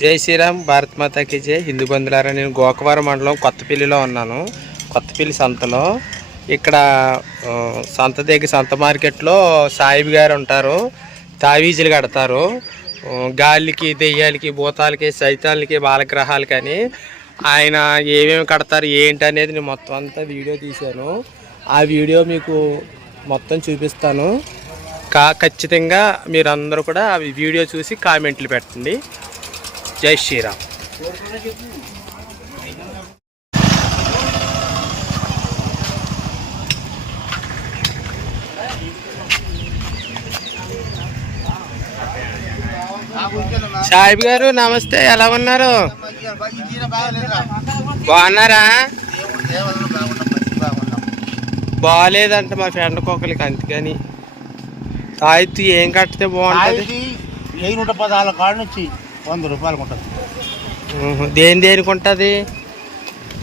జై శ్రీరామ్, భారత్ మాతాకి జై. హిందూ బంధువులారా, నేను గోకవరం మండలం కొత్తపల్లిలో ఉన్నాను. కొత్తపల్లి సంతలో. ఇక్కడ సంత మార్కెట్లో సాయిబు గారు ఉంటారు. తావీజులు కడతారు గాలికి, దెయ్యాలకి, భూతాలకి, సైతాలకి, బాలగ్రహాలకి అని. ఆయన ఏమేమి కడతారు ఏంటి అనేది నేను మొత్తం అంతా వీడియో తీశాను. ఆ వీడియో మీకు మొత్తం చూపిస్తాను. ఖచ్చితంగా మీరందరూ కూడా ఆ వీడియో చూసి కామెంట్లు పెట్టండి. జై శ్రీరామ్. సాహిబ్ గారు నమస్తే, ఎలా ఉన్నారు? బాగున్నారా? బాగాలేదంట మా ఫ్రెండ్ ఒకరికి, అందుకని తాయితీ ఏం కట్టితే బాగుంటుంది? 114 కాడ నుంచి 100 రూపాయలకు ఉంటుంది. దేనికి ఉంటుంది?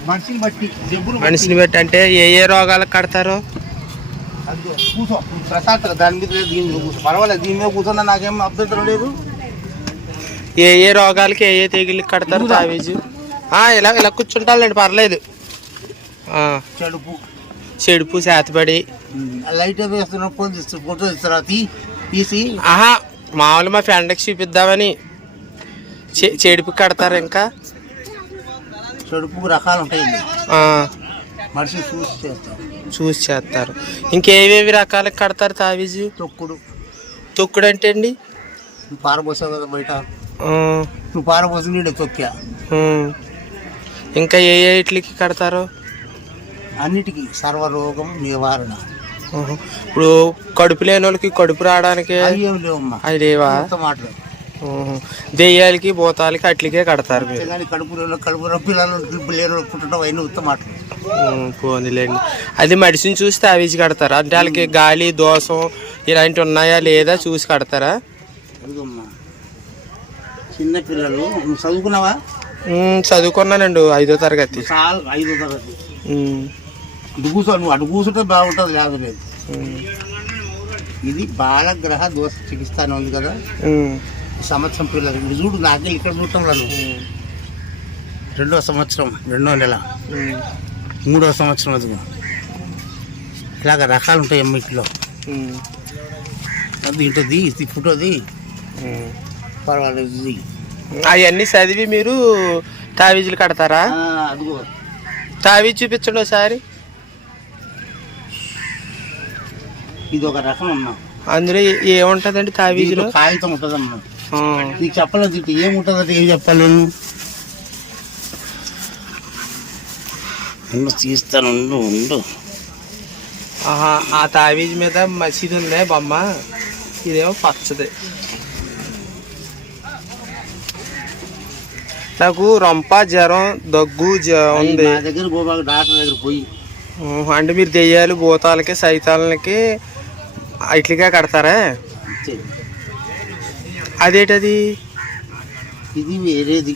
మనిషిని బట్టి. అంటే ఏ రోగాలకు కడతారు? ప్రశాంత్ దాని మీద పర్వాలేదు, దీని మీద కూర్చున్నా నాకేం అభ్యంతరం లేదు. ఏ రోగాలకి ఏ తెగుళ్ళకి కడతారు తావీజు? ఇలా కూర్చుంటాలండి, పర్లేదు. చెడుపు, శాతపడి లైట్ వేస్తున్నా, ఫోటో ఇస్తారా తీసి? మామూలు మా ఫ్రెండ్కి చూపిద్దామని. చెడుపు కడతారు. ఇంకా చెడుపు రకాలు ఉంటాయండి, మనిషి చూసి చేస్తారు. ఇంకేవేవి రకాలకి కడతారు తావీజు? తొక్కుడు అంటే అండి? నువ్వు పారబోసావు కదా బయట, నువ్వు పారబోసి నీడ తొక్కా. ఇంకా ఏ ఇట్లకి కడతారు? అన్నిటికీ సర్వరోగం నివారణ. ఇప్పుడు కడుపు లేని వాళ్ళకి కడుపు రావడానికి అవి లేవా? దెయ్యాలకి, భూతాలకి అట్లకే కడతారు మీరు? కడుపు పిల్లలు లేని పుట్టడం అయిన ఉత్తమాటలు. పోనీలేండి. అది మెడిసిన్ చూసి తావీజు కడతారా? అంటే వాళ్ళకి గాలి, దోషం ఇలాంటివి ఉన్నాయా లేదా చూసి కడతారా? చిన్న పిల్లలు. నువ్వు చదువుకున్నావా? చదువుకున్నానండి, 5వ తరగతి. 5వ తరగతి. నువ్వు అటు కూర్చుంటే బాగుంటుంది, లేదు లేదు. ఇది బాలగ్రహ దోష చికిత్స అని ఉంది కదా, సంవత్సరం పిల్లలు. ఇప్పుడు చూడు, నాకే ఇక్కడ చూడటం లేదు. 2వ సంవత్సరం, 2వ నెల, 3వ సంవత్సరం. అది ఇలాగ రకాలు ఉంటాయి అమ్మిట్లో. దీంట్లోది ఫోటోది పర్వాలేదు. అవన్నీ చదివి మీరు తావీజులు కడతారా? అదిగో తావీజు చూపించండి ఒకసారి. ఇది ఒక రకం అమ్మా. అందులో ఏముంటదండి తావీజులో? కాగితం ఉంటుందమ్మా. నీకు చెప్పలేదు ఏముంటుందంటే ఏం చెప్పాలి? తీస్తాను, ఉండు. ఆ తావీజు మీద మసీదు ఉందే బొమ్మ, ఇదేమో పచ్చది. నాకు రొంప, జ్వరం, దగ్గు ఉంది. డాక్టర్ దగ్గర పోయి. అంటే మీరు దెయ్యాలు, భూతాలకి, సైతాలకి ఇట్లుగా కడతారా? అదేటది? ఇది వేరేది,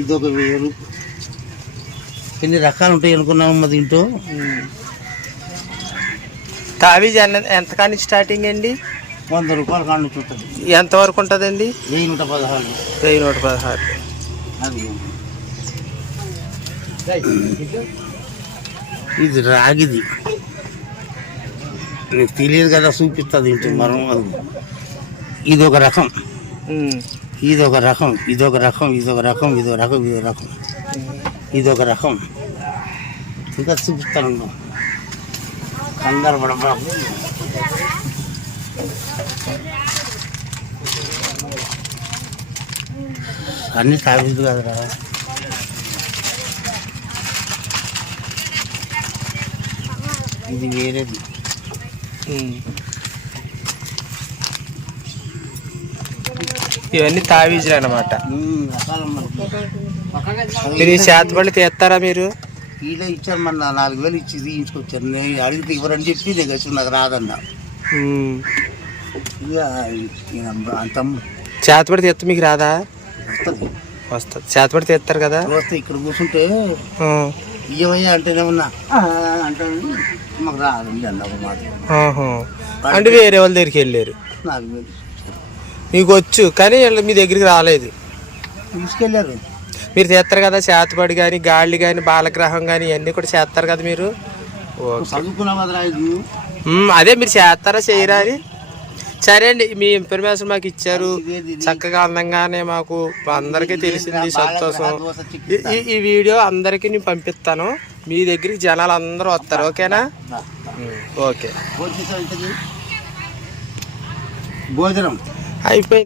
ఇది ఒక వేరు. ఎన్ని రకాలు ఉంటాయి అనుకున్నామమ్మా దీంట్లో. తావీజ్ ఎంత కానీ స్టార్టింగ్ అండి? 100 రూపాయల కాడ నుంచి ఉంటుంది. ఎంతవరకు ఉంటుందండి? 1116. 1116. ఇది రాగిది, నీకు తెలియదు కదా, చూపిస్తుంది ఇంటి మనం. ఇదొక రకం, ఇదొక రకం, ఇదొక రకం, ఇదొక రకం, ఇదొక రకం, ఇదొక రకం, ఇదొక రకం. ఇంకా చూపిస్తాను, కంగారు పడబాబు. అన్నీ తాగేది కదరా. ఇది వేరేది. ఇవన్నీ తావీజులు అన్నమాట. మీరు ఈ శాతపడి తీస్తారా? మీరు ఇలా ఇచ్చారు, మన 4000 ఇచ్చి తీయించుకొచ్చారు. నేను అడిగితే ఇవ్వరని చెప్పి నేను వచ్చి నాకు రాదన్నా. అంత శాతపడి తీస్తే మీకు రాదా? వస్తుంది, వస్తుంది. శాతపడి తీస్తారు కదా. వస్తే ఇక్కడ కూర్చుంటే ఇవ్వయ్యా అంటేనేమన్నా అంటే మాకు రాదండి అన్న ఒక మాట. అంటే వేరే వాళ్ళ దగ్గరికి వెళ్ళారు. 4000 మీకు వచ్చు కానీ వీళ్ళు మీ దగ్గరికి రాలేదు. తీసుకెళ్ళారు. మీరు చేస్తారు కదా చేతపడి కానీ గాళ్ళు కానీ బాలగ్రహం కానీ ఇవన్నీ కూడా చేస్తారు కదా మీరు. చదువుకున్నావు కదరా ఇది. అదే మీరు చేస్తారా చేయరా అని. సరే అండి, మీ ఇన్ఫర్మేషన్ మాకు ఇచ్చారు చక్కగా అందంగానే, మాకు అందరికీ తెలిసింది, సంతోషం. ఈ వీడియో అందరికీ నేను పంపిస్తాను, మీ దగ్గరికి జనాలు అందరూ వస్తారు. ఓకేనా? ఓకే, భోజనం అయిపోయింది.